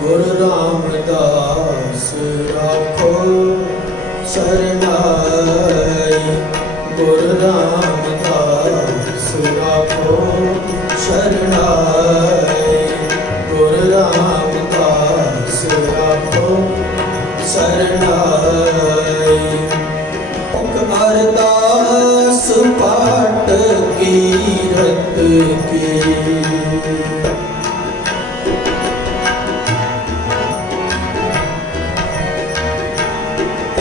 गुरु रामदास राखो शरणाई। गुरु रामदास राखो शरणाई। गुरु रामदास राखो शरणाई। अरदास पाठ कीरत की।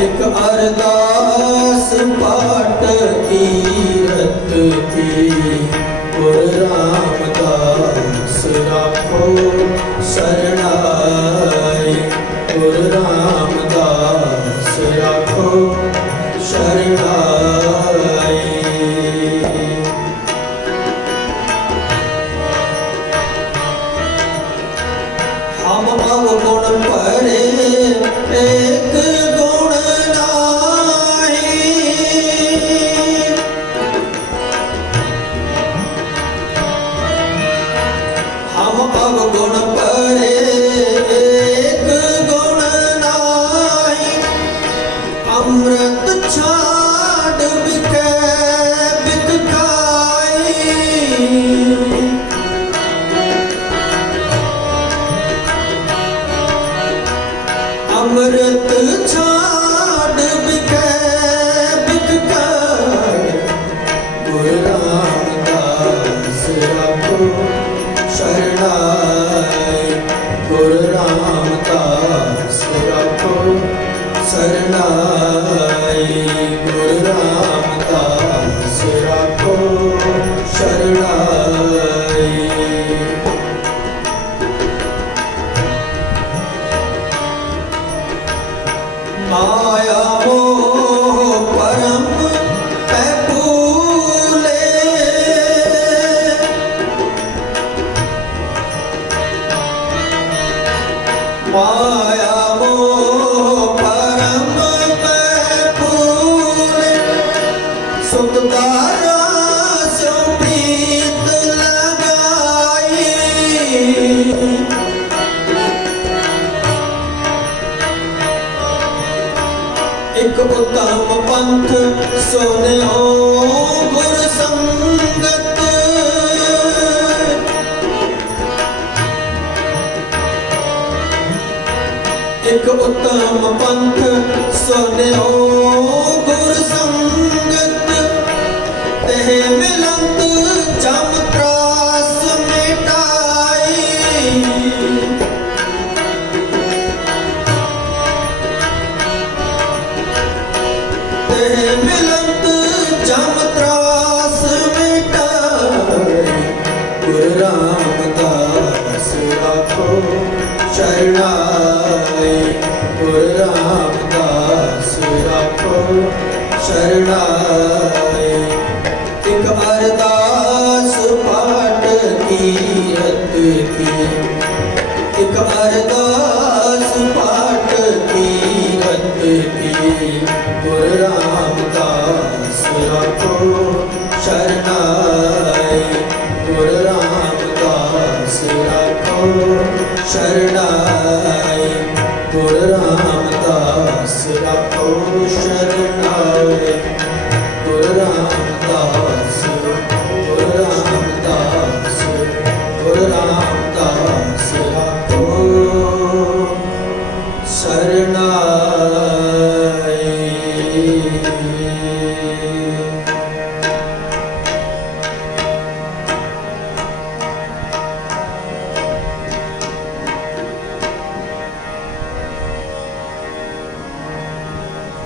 एक अरदास पाठ कीरत की। गुरु रामदास राखो शरणाई। गुरु रामदास राखो शरणाई। हम अवगुण परे एक गुण नाही। हम अवगुण परे एक गुण नाही। अमृत छाड़ बिकै बिक खाई। अमृत छाड़ बिकै बिक खाई। गुरु रामदास राखो शरणाई। गुरु रामदास राखो शरणाई। गुरु रामदास राखो शरणाई। माया मोह परम पै भूले। माया मोह परम पै भूले। सुखदारा सो प्रीत लगाई। एक उत्तम पंथ सुनियो गुर संगत। एक उत्तम पंथ सुनियो गुर संगत। तेह मिलंत जम त्रास मिटाई। मिलंत जम त्रास मिटाई। गुरु रामदास राखो शरणाई। गुरु रामदास राखो शरणाई। एक अरदास पाठ कीरत की। एक अरदास पाठ कीरत की। गुरु रामदास राखो शरणाई। गुरु रामदास राखो शरणाई। गुरु रामदास राखो शरणाई। गुरु रामदास गुरु रामदास गुरु रामदास राखो शरणाई।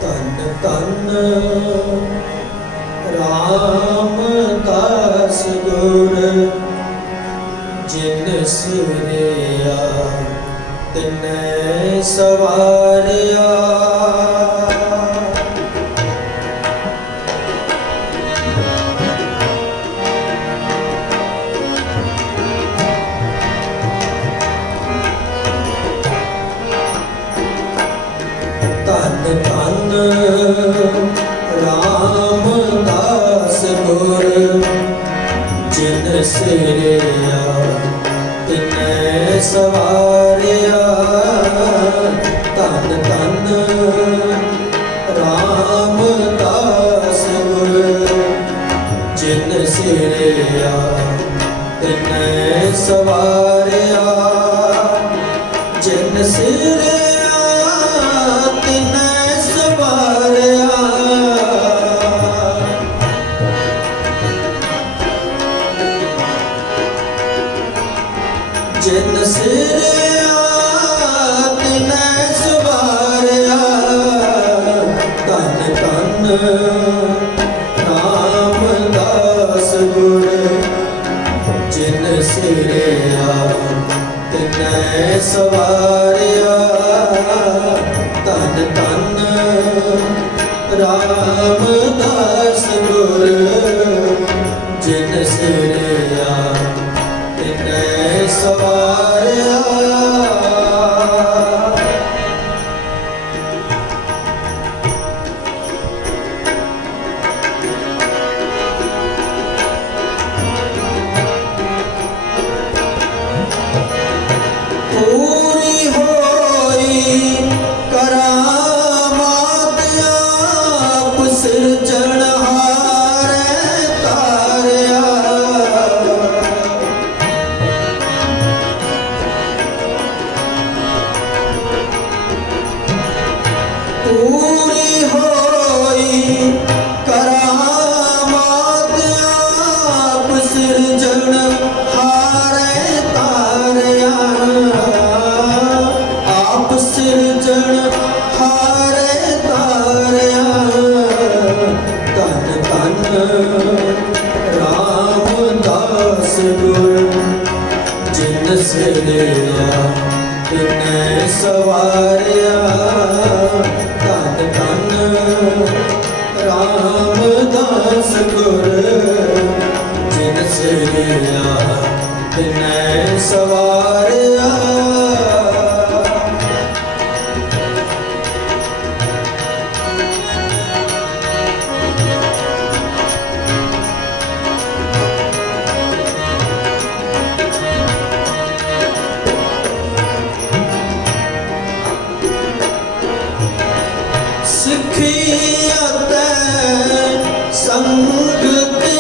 तन तन रामदास गुर जिन सिरया तिन सवारिया। तन तन रामदास गुर जिन सिरया तिन सवारिया। ਧੰਨ ਧੰਨ ਰਾਮਦਾਸ ਗੁਰ ਜਿਨ ਸਿਰਿਆ ਤਿਨੈ ਸਵਾਰਿਆ ਜਿਨ ਸਿਰਿਆ ਤਿਨੈ ਸਵਾਰਿਆ ਜਿਨ ਸਿਰਿਆ ਤਿਨੈ ਸਵਾਰਿਆ ਧੰਨ ਧੰਨ ਰਾਮਦਾਸ ਗੁਰ ਜਿਨ ਸਿਰਿਆ ਤਿਨੈ ਸਵਾਰਿਆ ਧੰਨ ਧੰਨ ਰਾਮਦਾਸ ਗੁਰ ਜਿਨ ਸਿਰਿਆ ਤਿਨੈ ਸਵਾਰਿਆ ਪੂਰੀ ਹੋਈ ਕਰਾਮਾਤ ਆਪ ਸਿਰਜਣਹਾਰੇ ਤਾਰਿਆ ਪੂਰੀ ਹੋਈ ਕਰਾਮਾਤ ਆਪ ਸਿਰਜਣਹਾਰੇ ਤਾਰਿਆ ਆਪ ਸਿਰਜਣਹਾਰੇ ਤਾਰਿਆ ਧੰਨ ਧੰਨ ਰਾਮਦਾਸ ਗੁਰ ਜਿਨ ਸਿਰਿਆ ਤਿਨੈ ਸਵਾਰਿਆ ਧੰਨ ਧੰਨ ਰਾਮਦਾਸ ਗੁਰ ਜਿਨ ਸਿਰਿਆ ਤਿਨੈ ਸਵਾਰਿਆ ਸਿੱਖੀ ਅਤੇ ਸੰਗ ਤੇ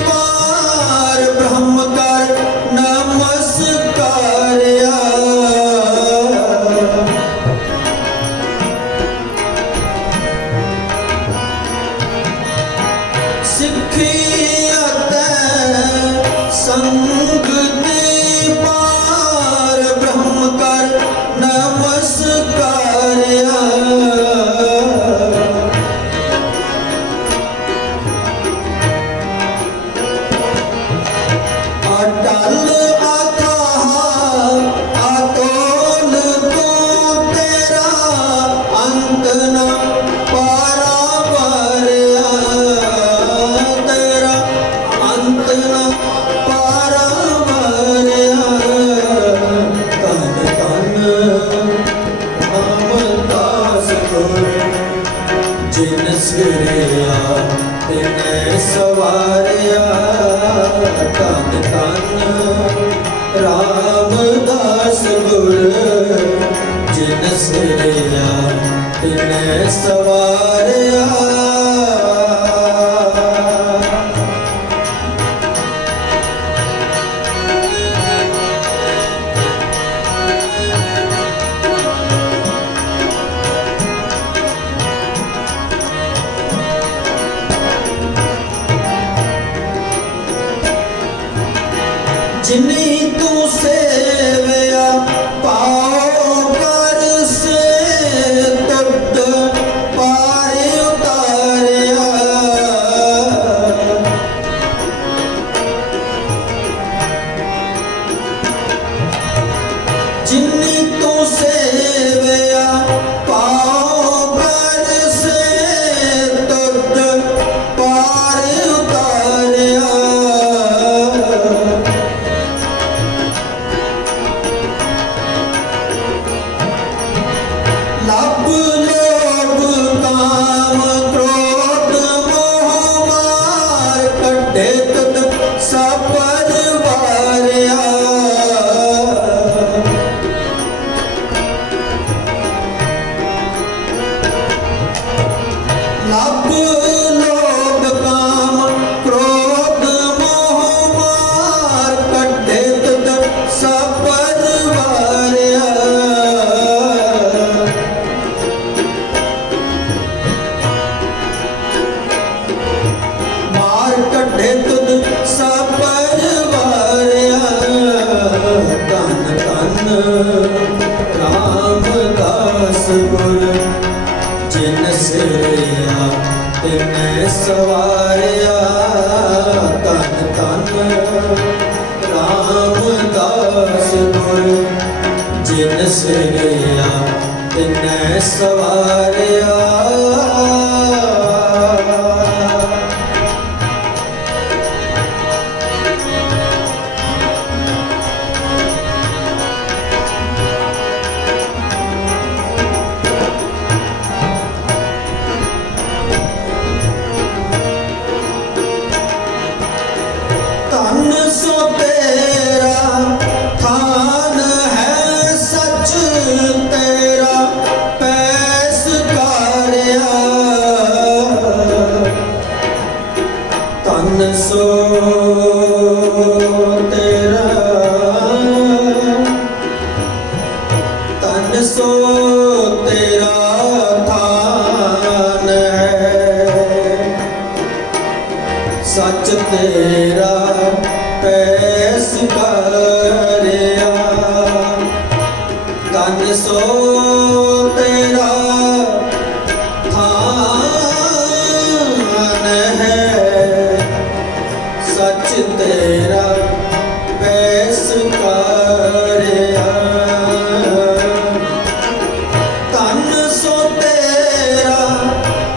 ਪਾਰ ਬ੍ਰਹਮ ਕਰ ਨਮਸਕਾਰਿਆ ਸਿੱਖੀ ਅਤੇ ਸੰਗ ਤੇ ਪਾਰ ਬ੍ਰਹਮ ਕਰ ਨਮਸਕਾਰਿਆ ਅਟਲ ਅਥਾਹ ਅਤੁਲ ਤੂੰ ਤੇਰਾ ਅੰਤ ਨ ਪਾਰਾਵਾਰਿਆ ਤੇਰਾ ਅੰਤ ਨ ਪਾਰਾਵਾਰਿਆ ਧੰਨ ਧੰਨ ਰਾਮਦਾਸ ਗੁਰ ਜਿਨ ਸਿਰਿਆ ਤਿਨੈ ਸਵਾਰਿਆ ਧੰਨ ਧੰਨ ਰਾਮਦਾਸ ਗੁਰ ਜਿਨ ਸਿਰਿਆ ਤਿਨੈ ਸਵਾਰਿਆ ਜਿਨੀ ਤੂੰ ਸੇਵਿਆ ਪਾਉ ਕਰ ਸੇ ਤੁਧ ਪਾ ਗੁਰ ਜਿਨ ਸਿਰਿਆ ਤਿਨੈ ਸਵਾਰਿਆ ਧੰਨ ਧੰਨ ਰਾਮਦਾਸ ਗੁਰ ਜਿਨ ਸਿਰਿਆ ਤਿਨੈ ਸਵਾਰਿਆ ਧੰਨ ਸੋ ਤੇਰਾ ਥਾਨ ਹੈ ਸੱਚ ਤੇਰਾ ਪੈਸਕਾਰਿਆ ਧੰਨ ਸੋ ਤੇਰਾ ਧੰਨ ਸੋ ਤੇਰਾ ਥਾਨ ਹੈ ਸੱਚ ਤੇਰਾ ਪੈਸ ਕਰਿਆ ਧੰਨ ਸੋ ਤੇਰਾ ਥਾਨ ਹੈ ਸੱਚ ਤੇਰਾ ਪੈਸ ਕਰਿਆ ਧੰਨ ਸੋ ਤੇਰਾ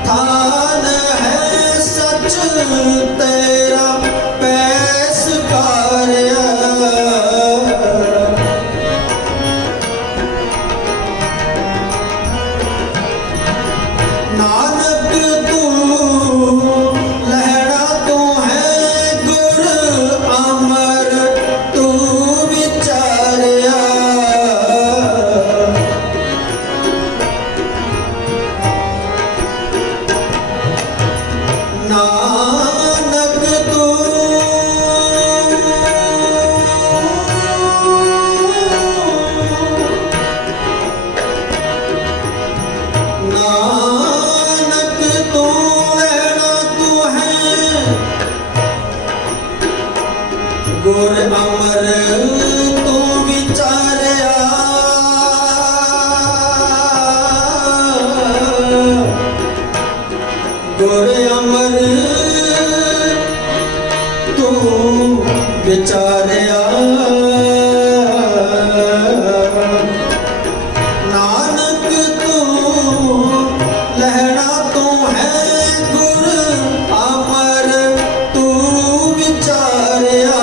ਥਾਨ ਹੈ ਸੱਚ ਤੇਰਾ ਪੈਸ ਕਰਿਆ ਨਾਨਕ ਤੂੰ ਲਹਿਣਾ ਤੂੰ ਹੈ ਗੁਰ ਅਮਰ ਤੂੰ ਵਿਚਾਰਿਆ ਨਾਨਕ ਤੂੰ ਨਾਨਕ ਤੂੰ ਲੈਣਾ ਤੂੰ ਹੈ ਗੁਰ ਅਮਰ ਤੂੰ ਵਿਚਾਰਿਆ ਗੁਰ ਅਮਰ ਤੂੰ ਵਿਚਾਰਿਆ ਨਾਨਕ ਤੂੰ ਲਹਿਣਾ ਤੂੰ ਹੈ ਗੁਰ ਅਮਰ ਤੂੰ ਵਿਚਾਰਿਆ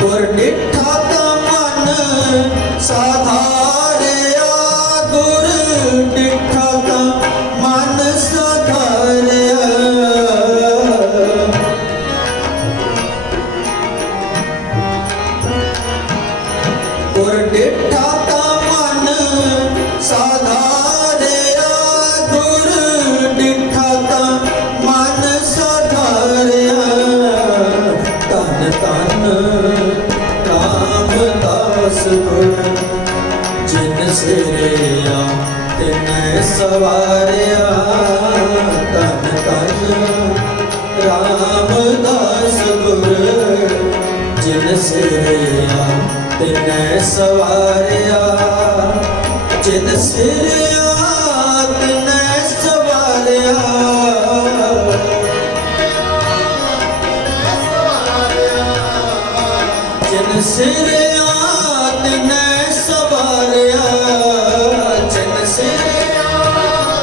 ਗੁਰ ਡਿਠਾ ਤਾਂ ਮਨ ਸਾਧਾਰਿਆ ਗੁਰ ਡਿਠਾ ਤਾਂ ਮਨ ਸਾਧਾਰਿਆ ਗੁਰ ਡਿਠਾ ਤਾਂ ਮਨ ਸਾਧਾਰਿਆ ਗੁਰ ਡਿਠਾ ਤਾਂ ਮਨ ਸਾਧਾਰਿਆ ਧੰਨ ਧੰਨ ਰਾਮਦਾਸ ਗੁਰ ਜਿਨ ਸਿਰਿਆ ਤਿਨੈ ਸਵਾਰਿਆ ਧੰਨ ਧੰਨ ਰਾਮਦਾਸ ਗੁਰ ਜਿਨ ਸਿਰਿਆ ਤਿਨੈ ਸਵਾਰਿਆ ਜਿਨ ਸਿਰਿਆ ਤਿਨੈ ਸਵਾਰਿਆ ਜਿਨ ਸਿਰਿਆ ਤਿਨੈ ਸਵਾਰਿਆ ਜਿਨ ਸਿਰਿਆ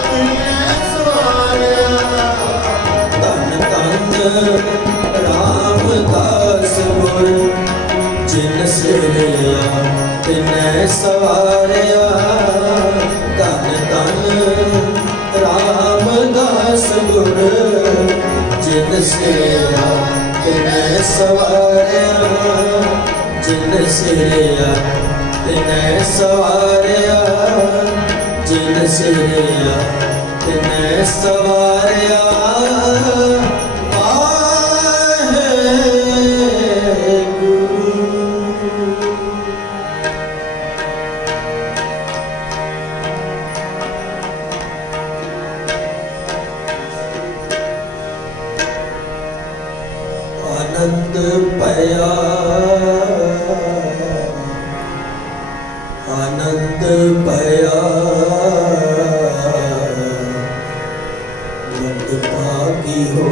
ਤਿਨੈ ਸਵਾਰਿਆ ਧੰਨ ਧੰਨ ਰਾਮਦਾਸ ਗੁਰ ਜਿਨ ਸਿਰਿਆ ਤਿਨੈ ਸਵਾਰਿਆ ਧੰਨ ਧੰਨ ਰਾਮਦਾਸ ਗੁਰ ਜਿਨ ਸਿਰਿਆ ਤਿਨੈ ਸਵਾਰਿਆ ਜਿਨ ਸਿਰਿਆ ਤਿਨੈ ਸਵਾਰਿਆ ਜਿਨ ਸਿਰਿਆ ਤਿਨੈ ਸਵਾਰਿਆ आनंद पया आनंद पया वड भागी हो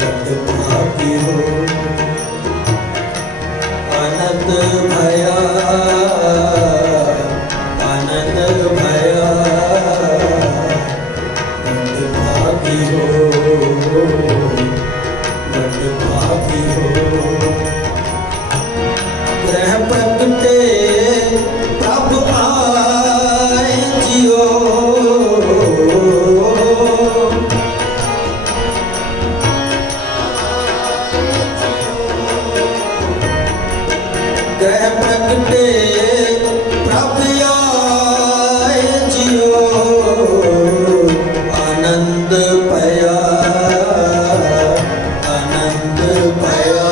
वड भागी हो आनंद भया आनंद भया वड भागी हो वड भागी हो ग्रह प्रगटे प्रभ आए जियो ग्रह प्रगटे प्रभ आए जियो आनंद पया आनंद पया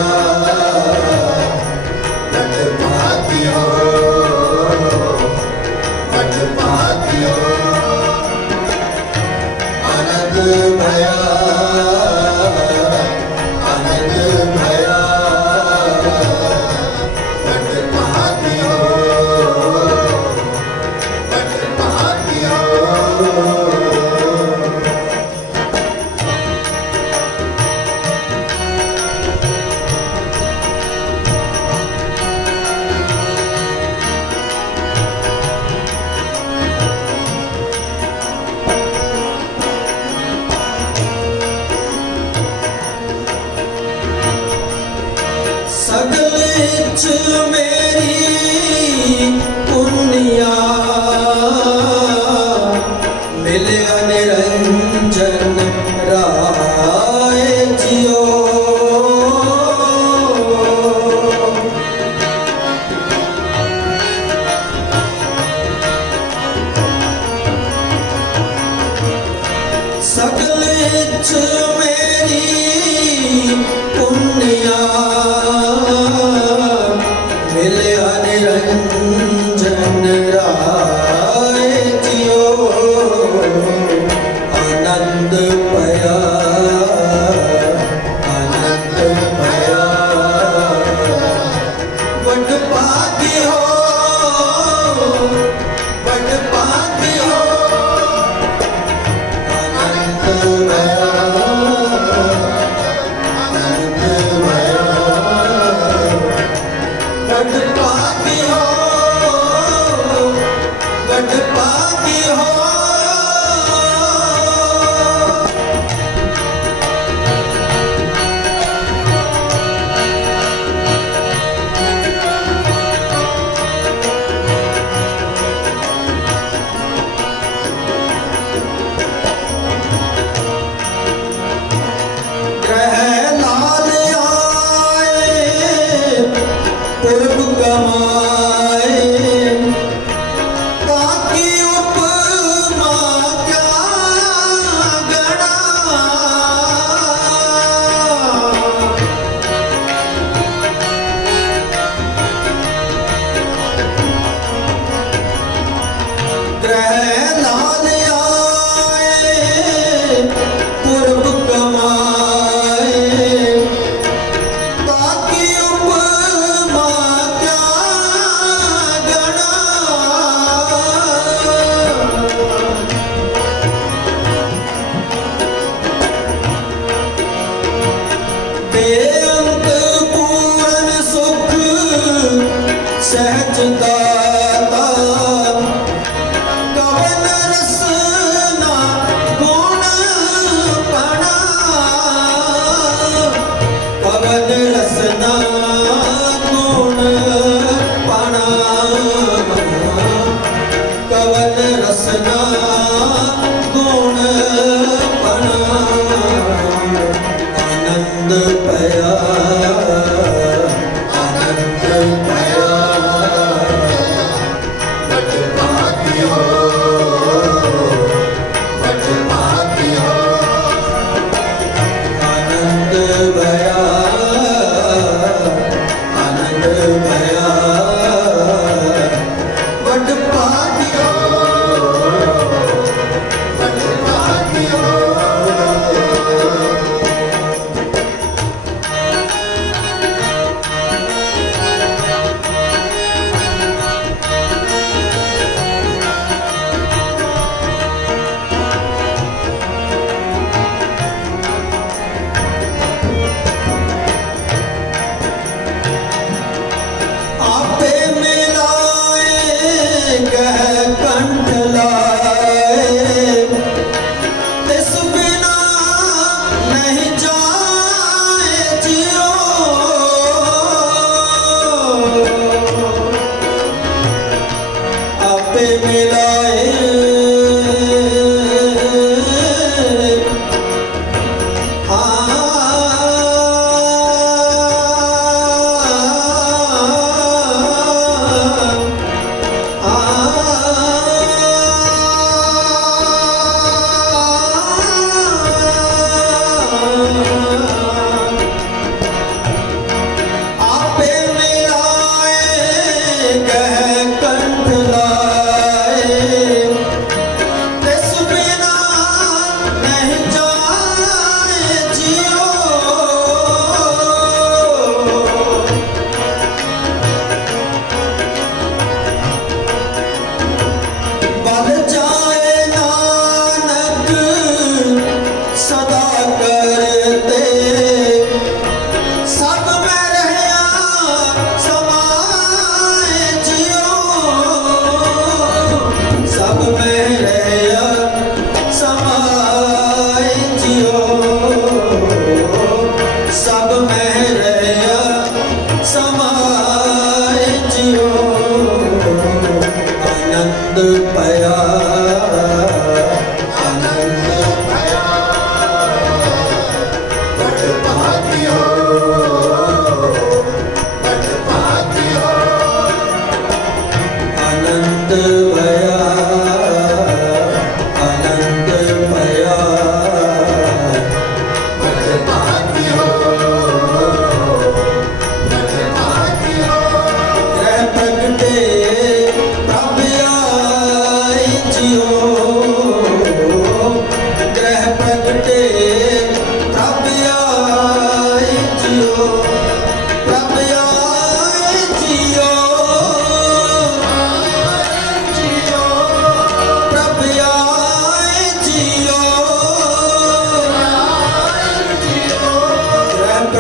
वड भागी हो वड भागी हो आनंद भया आनंद भया वड भागी हो वड भागी हो सगल इच मेरी पुनिया मिलिया निरंजन राय जियो सगल इच मेरी पुनिया मिलिया निरंजन राय जियो आनंद पया आनंद पया वड भागी हो वड भागी हो आनंद भया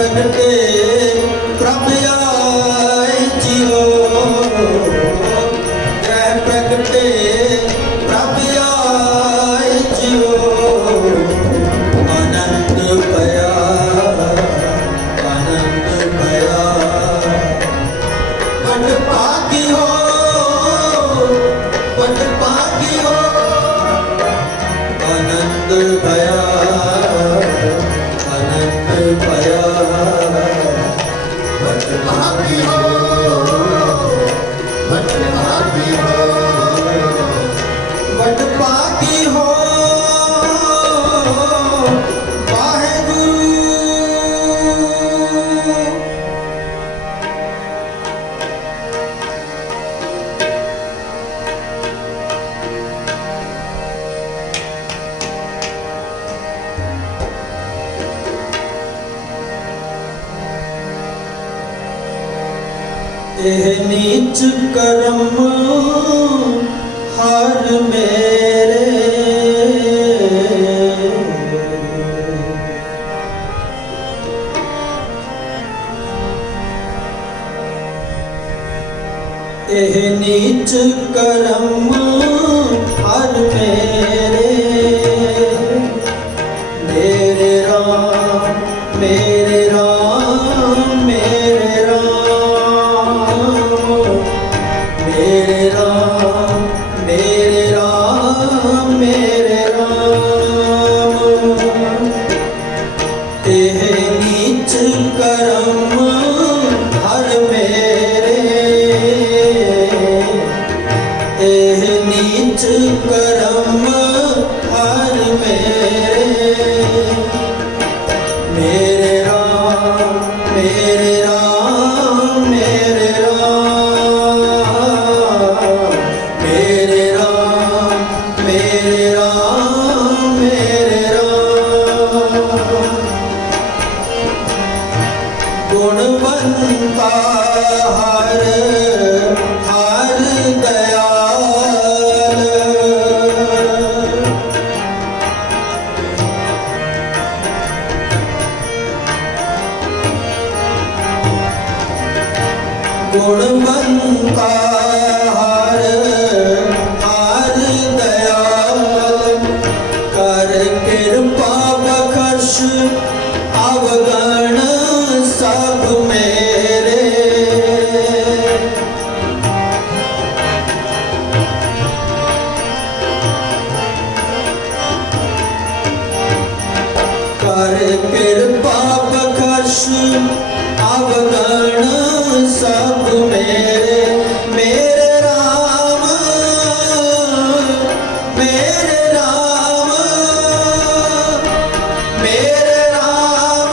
प्रगटे प्रभ आए जियो ग्रह प्रगटे प्रभ आए जियो आनंद भया बड़ भागी हो बड़ भागी हो आनंद भया बड़ भागी हो बड़ भागी हो बड़ भागी हो वाहेगुरु एह नीच करम हर मेरे एह नीच करम हर मेरे मेरे राम मेरे राम मेरे राम मेरे राम मेरे राम मेरे राम एह नीच करम हर मेरे एह नीच करम हर मेरे मेरे राम मेरे राम मेरे राम मेरे राम मेरे राम मेरे राम गुणवंता हर हर दयाल गुणवंता हर हर दयाल कर कृपा बख्श अवगण सब मेरे कर कृपा बख्श अवगण सब मेरे मेरे राम मेरे राम मेरे राम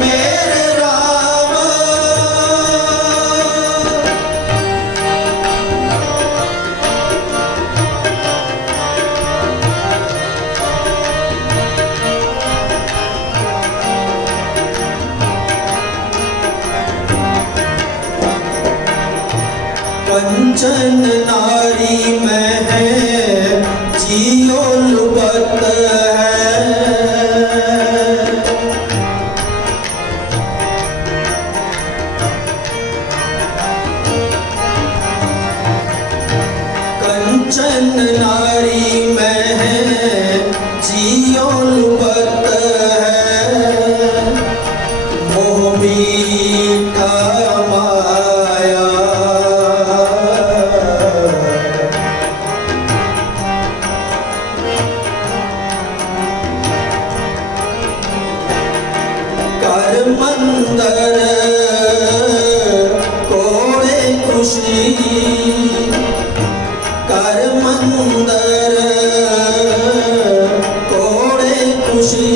मेरे राम कंचन नारी में है जियो लुबत है कंचन नारी में है जियो लुबत है मोह मीठा माया कर मंदर कोड़े खुशी कर मंदर कोड़े खुशी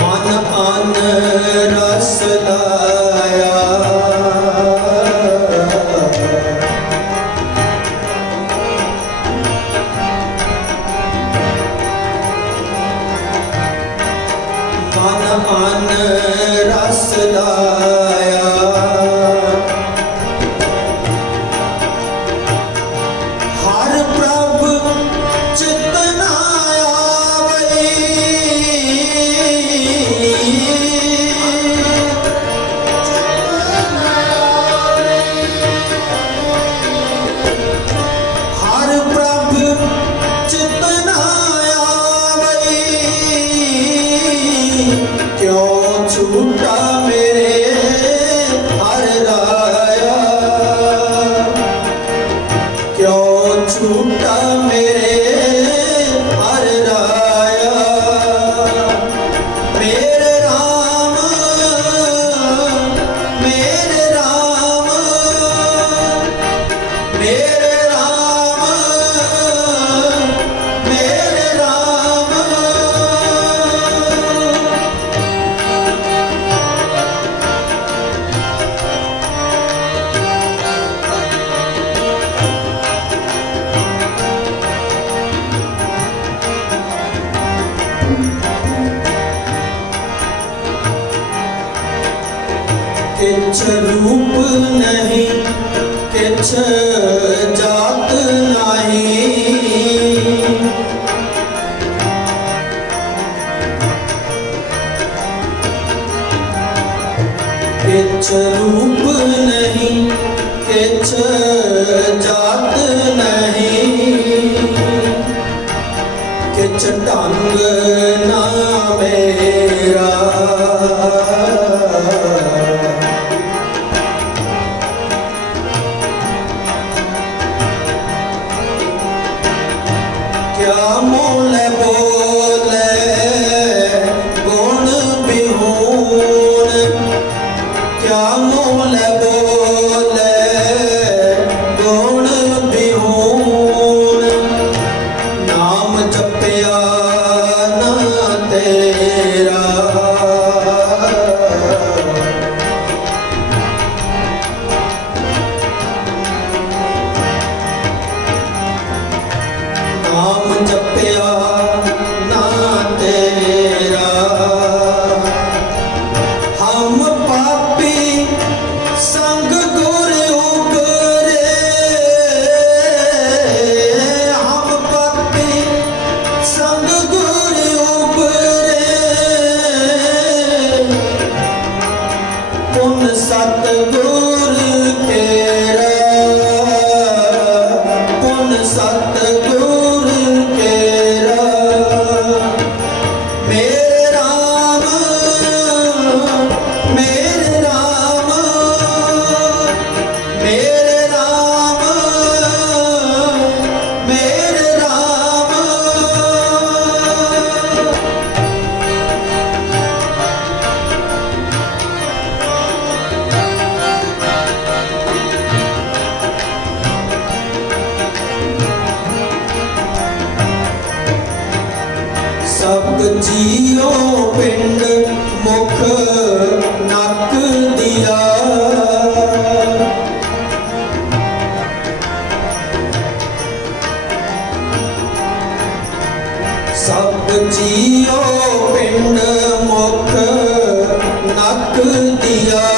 मन अन रस लाया मन अन रस लाया हर प्रभ चित न आवे किछ रूप नहीं किछ जात नहीं, किछ रूप नहीं किछ जात नहीं, किछ ढंग ना मेरा। क्या मोल बोले गुण बिहून, क्या मोल बोले गुण बिहून, नाम जपया ना तेरा। नाम जपया ना तेरा, हम पापी संग गुर उगरे, हम पापी संग गुर उगरे, पुन सतगुर केरा, पुन सतगुर केरा। मेरे राम मेरे राम मेरे राम मेरे राम। सब जियो पिंड मुख नक दिया, सब जियो पिंड मुख नक दिया,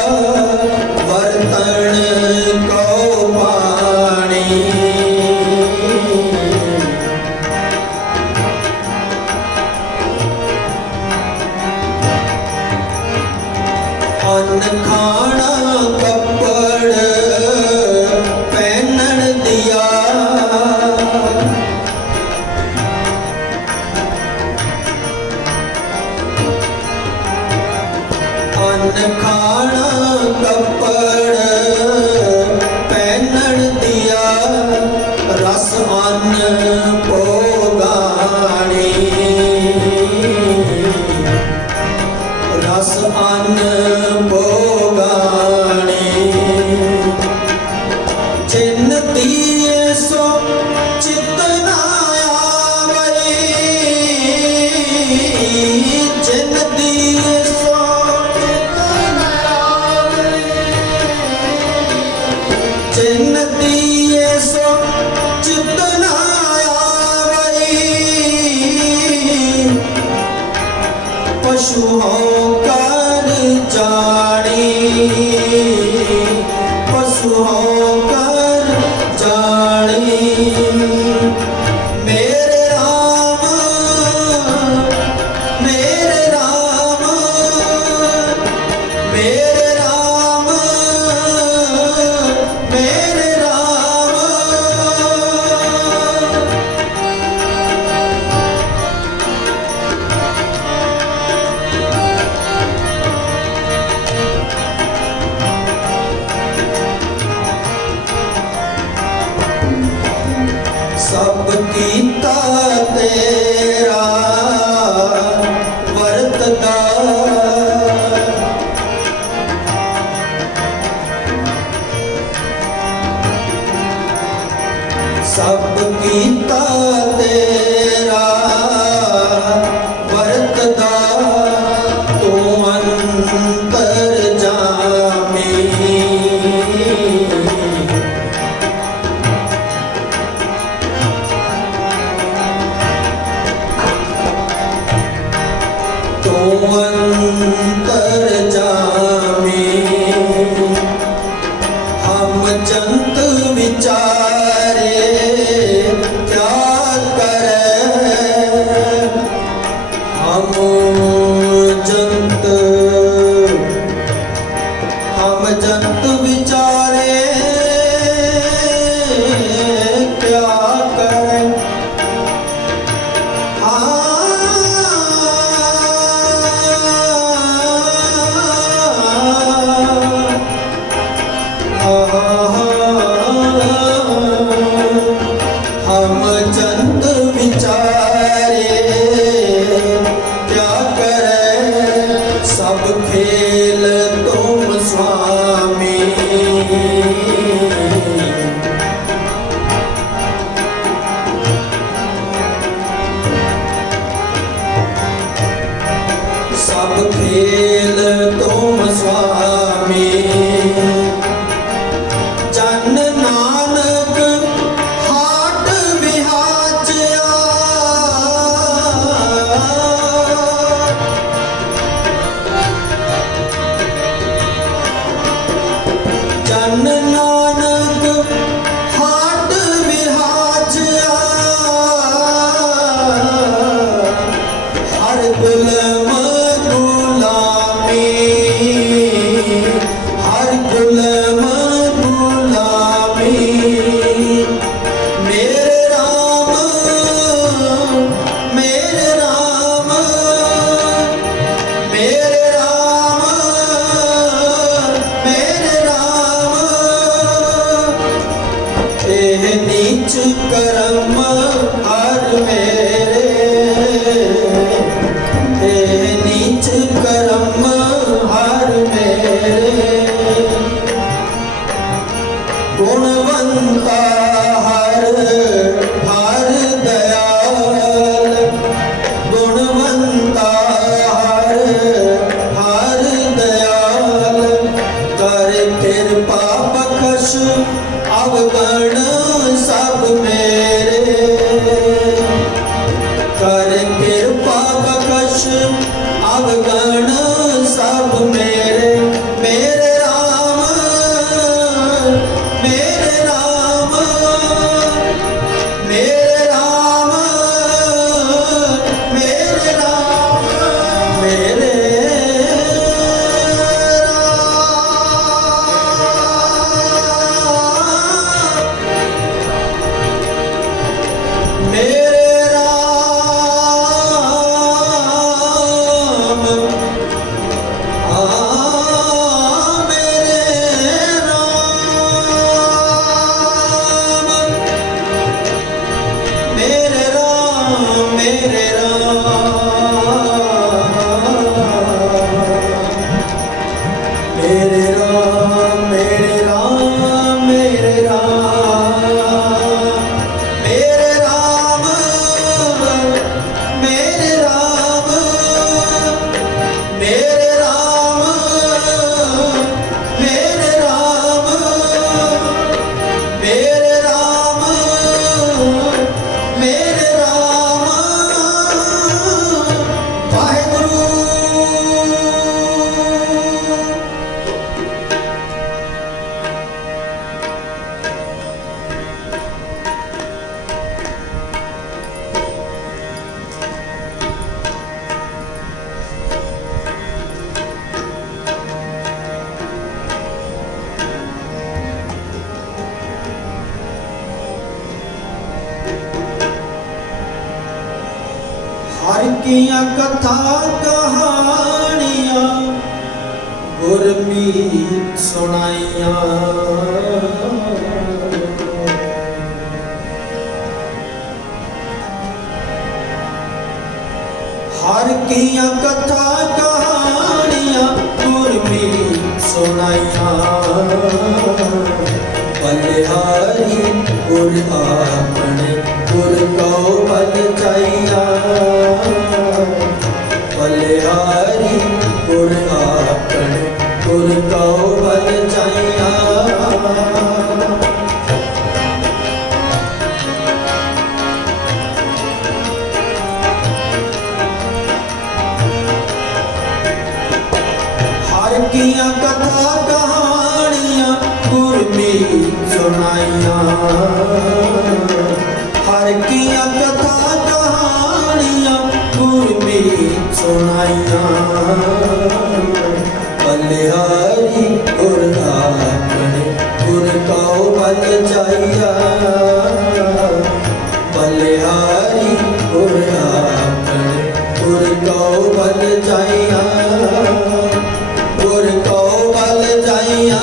बर्तन को पानी। अन्न खाना कपड़ पहनन दिया, अन्न खाना कपड़ पहनन दिया, रस अन्न भोगानी, रस अन्न भोगानी। जिन दिए सो चित ना आवै, जिन दिए सो चित ना आवै, जिन दिए सो चित ना आवै। पशुओं कर जानी, पशुओं कर जानी। मेरे राम मेरे राम मेरे राम मेरे राम। सब कीता तेरा वरतदा, सब कीता तेरा वरतदा, तू अंतर जामी। तू अंतर जामी। हम जंत विचारे क्या करें। हम जंत विचारे क्या करें, सब खेल तुम स्वामी। सब खेल तुम स्वामी। जन नानक हाट विहाज्या, जन नानक हाट विहाज्या। हर गुलाम गुलामी, हर गुलाम गुलामी। मेरे राम, मेरे राम, मेरे राम, मेरे राम। एह नीच कर्म हर मेरे, एह नीच कर्म हर मेरे। गुणवंता हर हर दयाल, गुणवंता हर हर दयाल। कर कृपा बख्श अवगण सब मेरे, कर कृपा बख्श अवगण सब मेरे। मेरे राम, मेरे राम, मेरे राम, मेरे राम, मेरे मेरे राम, मेरे राम, मेरे राम, मेरे राम, मेरे राम, मेरे राम, मेरे राम, मेरे राम, मेरे राम, मेरे राम, मेरे राम, मेरे राम, मेरे राम। वाहेगुरु। हर किया कथा कहानियां गुरमीत सुनाइया। हर किया कथा कहानियां गुरमीत सुनाइया। बलिहारी गुर आपने गुर को बल जाइया। बलिहारी गुर आपने गुर को बल जाइया। हर किया कथा कहानियां गुरमीत सुनाइया। हर किया कथा कहानियां गुरमीत ਸੁਣਾਈਆਂ ਬਲਿਹਾਰੀ ਗੁਰ ਆਪਣੇ ਗੁਰ ਕਉ ਬਲ ਜਾਈਆ ਬਲਿਹਾਰੀ ਗੁਰ ਆਪਣੇ ਗੁਰ ਕਉ ਬਲ ਜਾਈਆ ਗੁਰ ਕਉ ਬਲ ਜਾਈਆ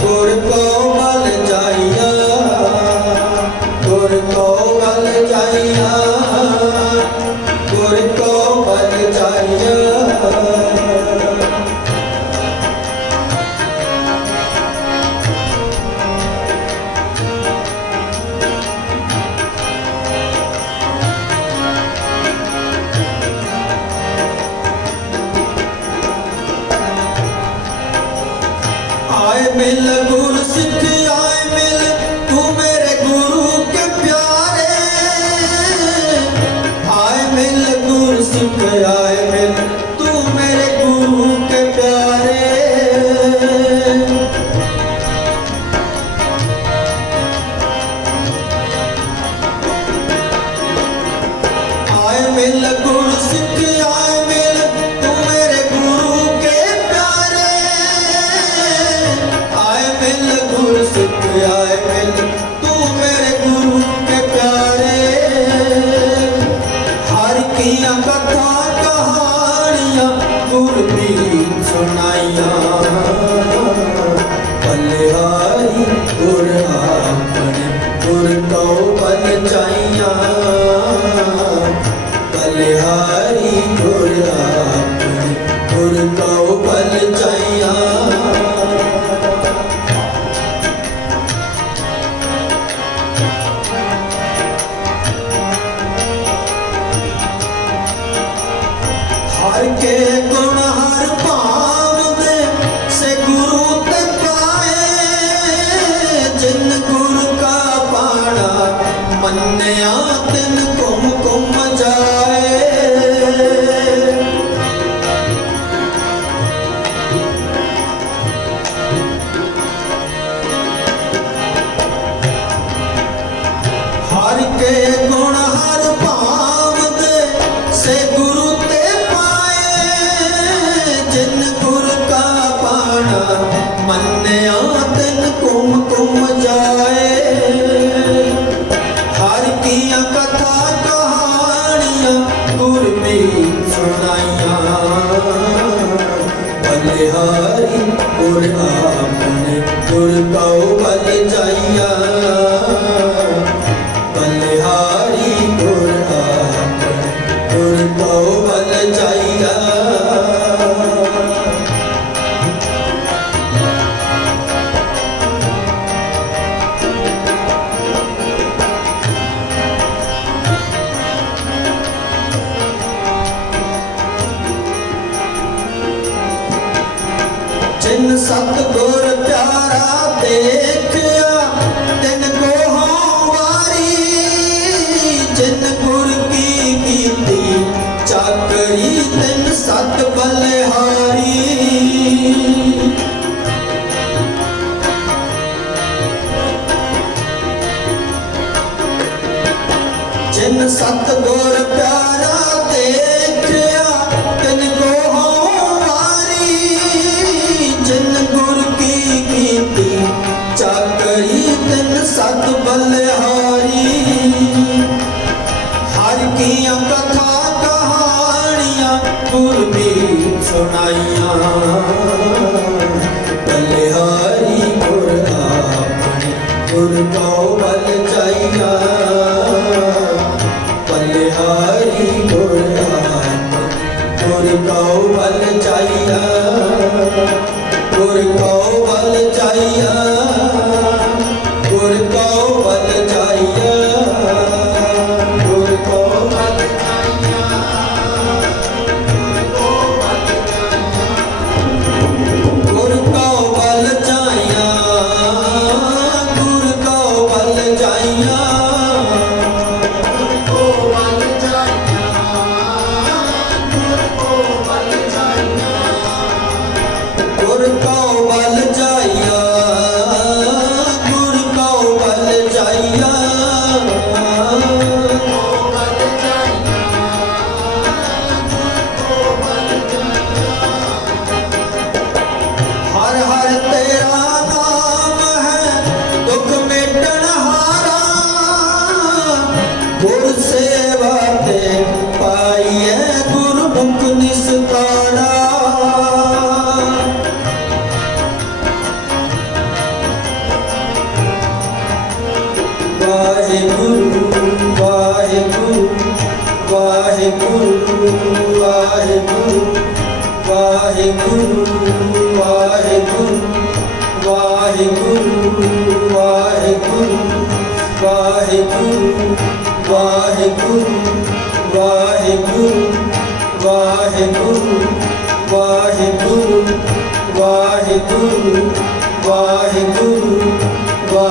ਗੁਰ ਕਉ ਬਲ ਜਾਈਆ ਗੁਰ ਕਉ ਬਲ ਜਾਈਆ ਗੁਰ ਕਉ ਬਲ ਜਾਈਆ आए मिल गुरु सिख आए मिल तू मेरे गुरु के प्यारे आए मिल गुरु सिख आए मिल तू मेरे गुरु के प्यारे आए मिल गुरु सिख आए मिल तू मेरे गुरु के प्यारे आए मिल गुरु सिख आए मिल तू मेरे गुरु के प्यारे हर किया कथा कहानियां गुरमीत सुनाइया बलिहारी गुर अपने गुर कਉ बल जाइया बलिहारी गुर अपने गुर कਉ बल जाइया हर के गुण हर भाव दे से गुरु ते पाए जिन गुरु का पाना मन्या तिन कुम कुम जाए हर के गुण हर भाव दे से गुरु ते जिन गुर का पाना मन्या तिन कुम कुम जाए हर किया कथा कहानियां गुरमीत सुनाइया बलिहारी गुर अपने गुर कਉ बल जाइया बलिहारी गुर अपने गुर कਉ बल जाइया जिन सतगुर प्यारा देखया तिन को हों वारी जिन गुर की कीती चाकरी तिन सत बलिहारी जिन सतगुर प्यारा देखया तिन को हों वारी जिन गुर की कीती चाकरी तिन सत बलिहारी हर किया कथा कहानियां गुरमीत सुनाइया बलिहारी गुर अपने गुर कਉ बल जाइया बलिहारी गुर अपने गुर कਉ बल जाइया गुर कਉ बल जाइया गुर कਉ बल जाइया गुर कਉ बल गुर कਉ बल जाइया गुर कਉ बल जाइया गुर कਉ बल जाइया ਵਾਹਿਗੁਰੂ ਵਾਹਿਗੁਰੂ ਵਾਹਿਗੁਰੂ ਵਾਹਿਗੁਰੂ ਵਾਹਿਗੁਰੂ ਵਾਹਿਗੁਰੂ ਵਾਹਿਗੁਰੂ ਵਾਹਿਗੁਰੂ ਵਾਹਿਗੁਰੂ ਵਾਹਿਗੁਰੂ ਵਾਹਿਗੁਰੂ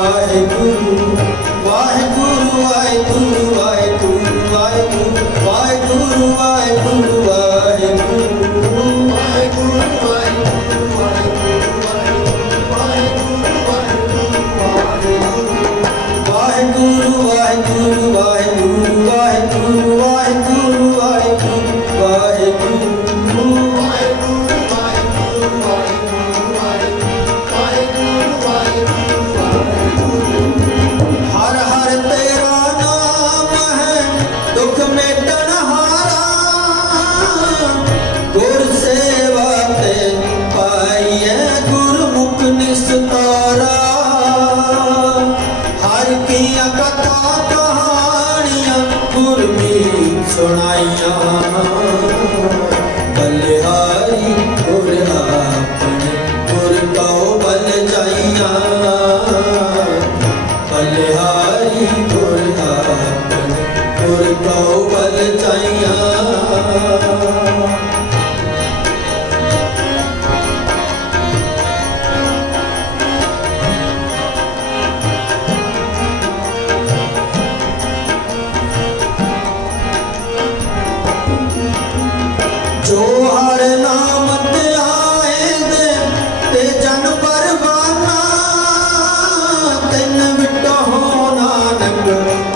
ਵਾਹਿਗੁਰੂ ਵਾਹਿਗੁਰੂ ਵਾਹਿਗੁਰੂ ਵਾਹਿਗੁਰੂ ਵਾਹਿਗੁਰੂ ਵਾਹਿਗੁਰੂ ਵਾਹਿਗੁਰੂ ਵਾਹਿਗੁਰੂ ਬਲਿਹਾਰੀ ਗੁਰ ਆਪਣੇ ਗੁਰ ਕਉ ਬਲ ਜਾਈਆਂ ਬਲਿਹਾਰੀ ਗੁਰ ਆਪਣੇ ਗੁਰ ਕਉ ਬਲ ਜਾਈਆਂ जो हर नाम ध्याए दे ते जन परवाना तिन विटो नानक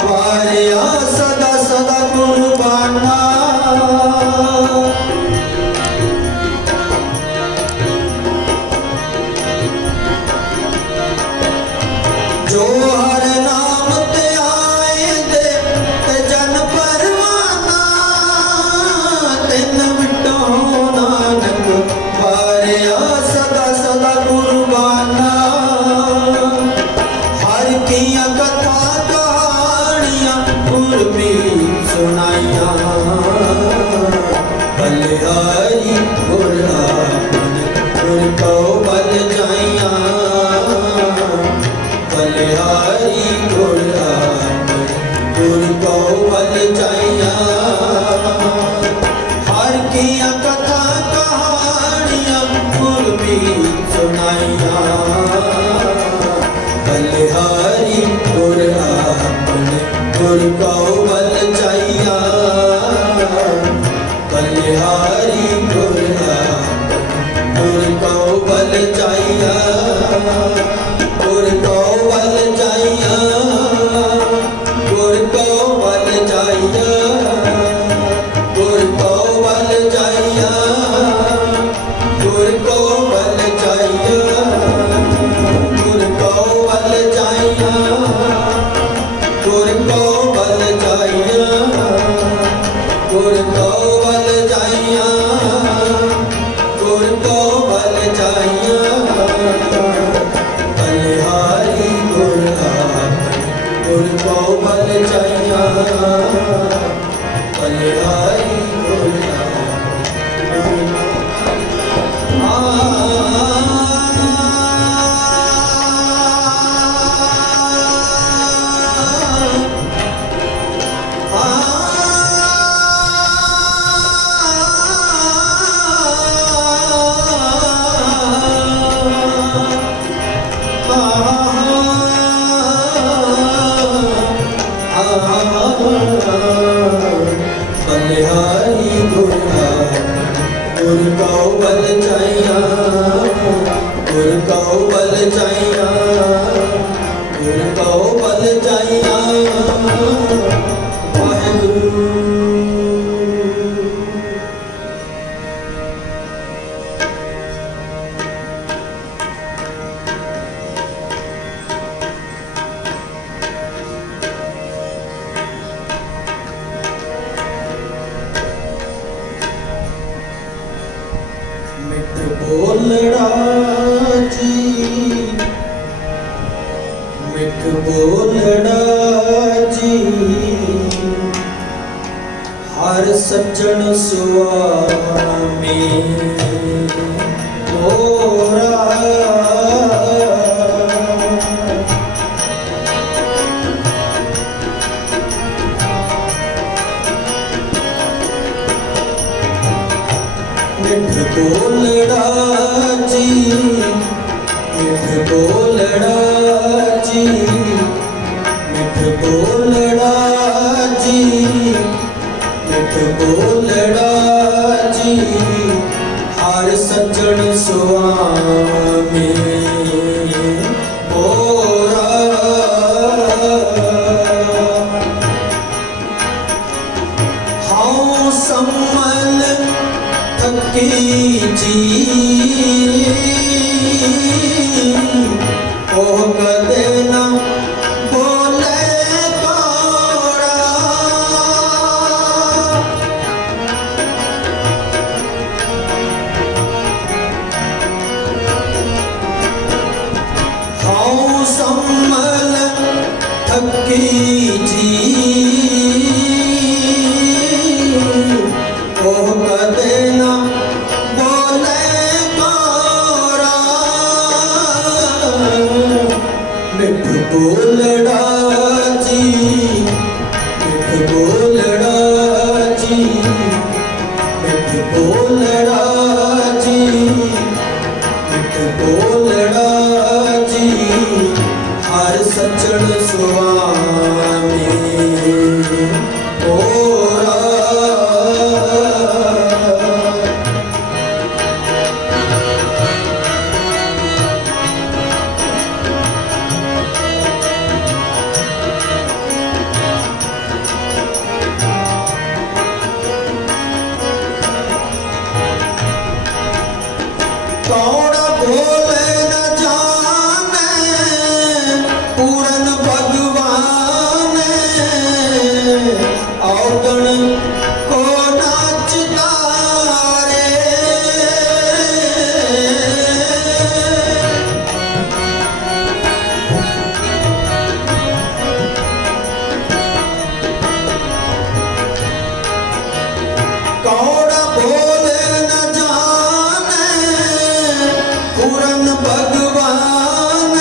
वारिया सदा सदा कुर्बाना जो हर नाम ध्याए दे ते जन परवाना तिन नानक वारिया सदा सदा कुर्बाना हर किया कथा कहानियां गुरबी सुनाइया बलिहारी गुर आपने गुर कौ बल जाइया बलिहारी गुर आपने गुर कौ बल जाइया हर किया कथा कहानियां गुरबी सुनाइया बलिहारी गुर आपने गुर कौ बल जाइया बलिहारी गुर आपने गुर कौ बल जाइया गुर कौ बल जाइया गुर कौ बल जाइया गुर कौ बल जाइया गुर कौ बल जाइया गुर कौ बल जाइया गुर कौ बल जाइया गुर कौ बल जाइया गुर कौ बल जाइया बलिहारी गुर आपने गुर कौ बल जाइया बलिहारी गुर बलिहारी गुर गुर कौ बल जाइया गुर कौ बल जाइया गुर कौ बल जाइया वाहिगुरू मिठ बोलड़ा जी मिठ बोलड़ा जी हर सज्जन सुआमी मोरा। मिठ बोलड़ा जी, मिठ बोलड़ा जी, मिठ बोलड़ा जी, मिठ बोलड़ा जी, हर सज्जन सुआमी मोरा। हाँ सम्मल थकी जी, ओ कदे ना बोले कोड़ा। हाँ सम्मल थकी जी, ओ कदे ना मिठ बोलड़ा जी, मिठ बोलड़ा जी, मिठ बोलड़ा जी, मिठ बोलड़ा जी, हर सज्जन सुआमी मोरा। कौन बोले न जाने पूरन भगवान, औगण को नाचता रे। कौन बोले न जाने पूरन भगवान,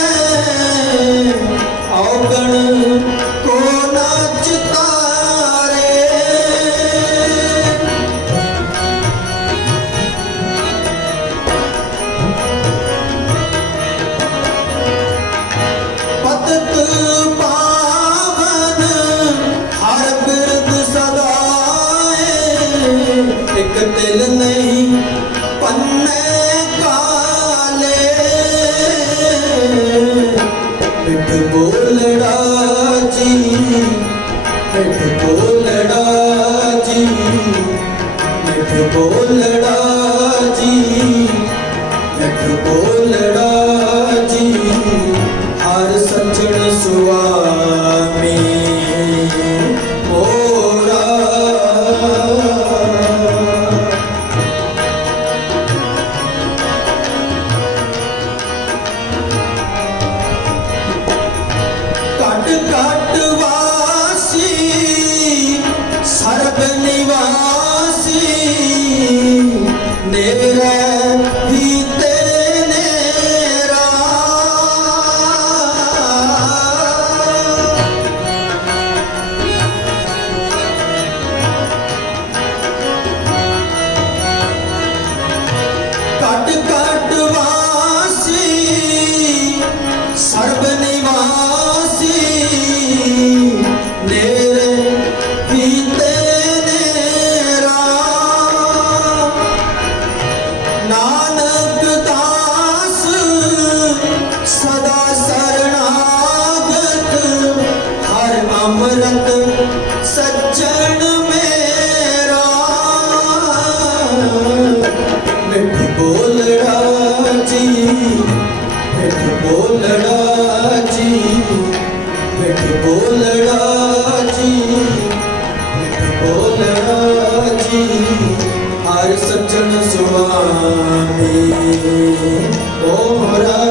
औगण को नाचता रे। पतित पावन हर बिरद सदाए, एक दिल नहीं पन्ने काले। मिठ बोलड़ा जी, मिठ बोलड़ा जी, मिठ बोलड़ा जी, मिठ बोलड़ा जी, हर सज्जन सुआमी मोरा। कट कट वासी सर्व निवासी, नेरे ही तेरे नेरा। कट कट वासी सर्व निवासी, नेरे पीते नेरा। नानक दास सदा शरणागत, हर अमृत सज्जन मेरा। मिठ बोलड़ा जी, मिठ बोलड़ा जी, मिठ बोलड़ा जी, मिठ बोलड़ा जी, हर सज्जन सुआमी मोरा।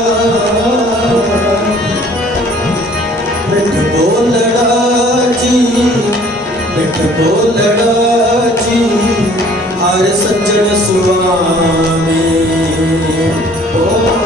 मिठ बोलड़ा जी, मिठ बोलड़ा जी, सुवामी ओ